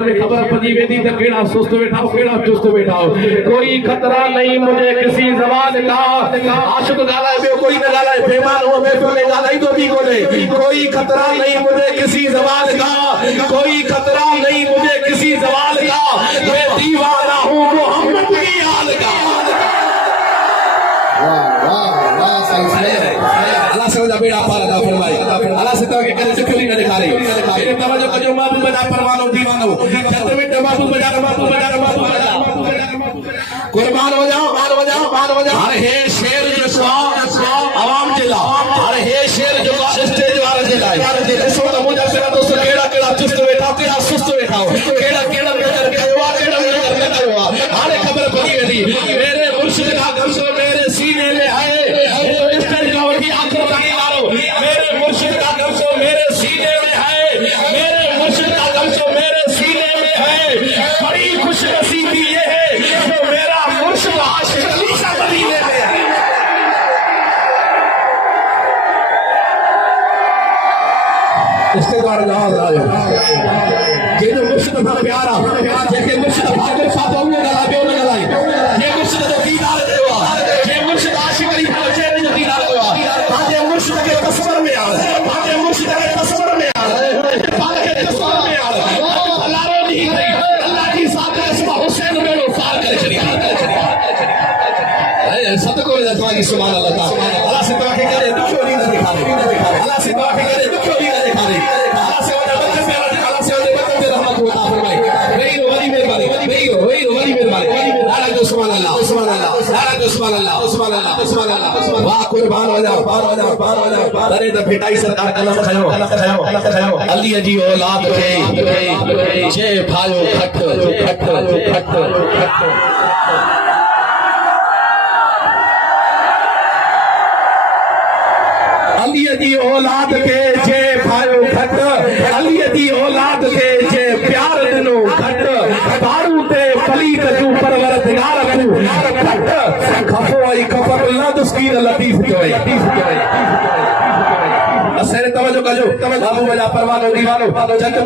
खबर पजी वेदी तो केड़ा सुस्त बैठा हो केड़ा चुस्त बैठा हो। कोई खतरा नहीं मुझे किसी जबान का, आशिक गालाए बे कोई न गालाए, बेईमान हो मैं तो गालाई तो भी कोले। कोई खतरा नहीं मुझे किसी जबान का, कोई खतरा नहीं मुझे किसी जबान का, मैं दीवाना हूँ मोहम्मद की याद का। अल्लाह से वजह बेड़ा पार अदा फरमाए, अल्लाह से तो के करे दुखली न दिखा रही। मेरे तवज्जो कजो माबूद बजा परवानो दीवानो, छत में माबूद बजा कुर्बान हो जाओ मान हो जाओ। अरे हे शेर जो सो आवाम जिला, अरे हे शेर जो स्टेज वाला जिला है सो तो मुझे मेरा दोस्त केड़ा चुस्त बैठा केड़ा सुस्त बैठा हो, केड़ा नजर के हुआ केड़ा नजर के हुआ। अरे खबर पड़ी मेरी मेरे मुर्शिद का गमसो मेरे सीने में है, स्टेज का वही आंखों का मारो। मेरे मुर्शिद का गमसो मेरे सीने में है, मेरे मुर्शिद का गमसो मेरे सीने में है। बड़ी खुशनसीबी ये है जो मेरा मुर्शिद आशिक अली का मदीने में है। इसके द्वारा नवाज आयो जे जो मुर्शिद का प्यारा जेके मुर्शिद भागर साथों में गलाबे न गलाई, ये मुर्शिद जो दीदार देवा, ये मुर्शिद आशिक अली का चेहरे जो दीदार देवा, ताजे मुर्शिद के तस्वर में आ, ताजे मुर्शिद के तस्वर में आ, ताजे तस्वर में आ। अल्लाह रो नहीं अल्लाह की साथ इसमा हुसैन बेड़ो पार करे चली सदको में तुम्हारी सुभान अल्लाह का। अल्लाह से दुआ करे दुखो नहीं दिखा रहे, अल्लाह से दुआ करे दुखो नहीं दिखा रहे। अल्लाह से वजह बच्चे पे अल्लाह से वजह बच्चे पे रहमत अता फरमाए। वही वली मेहरबानी वही वली मेहरबानी। नारा जो सुभान अल्लाह नारा जो सुभान अल्लाह। वाह कुर्बान हो जाओ अरे तो भेटाई सरकार कलम खयो अली जी औलाद थे जे भायो खट अली जी औलाद के जे भायो घट, अली जी औलाद के जे प्यार दिनो घट, दारू ते पलीत जू परवरदिगार तू घट खफो आई कफर अल्लाह तस्कीर लतीफ जो है। असरे तवज्जो कजो बाबू वजा परवानो दीवानो जग में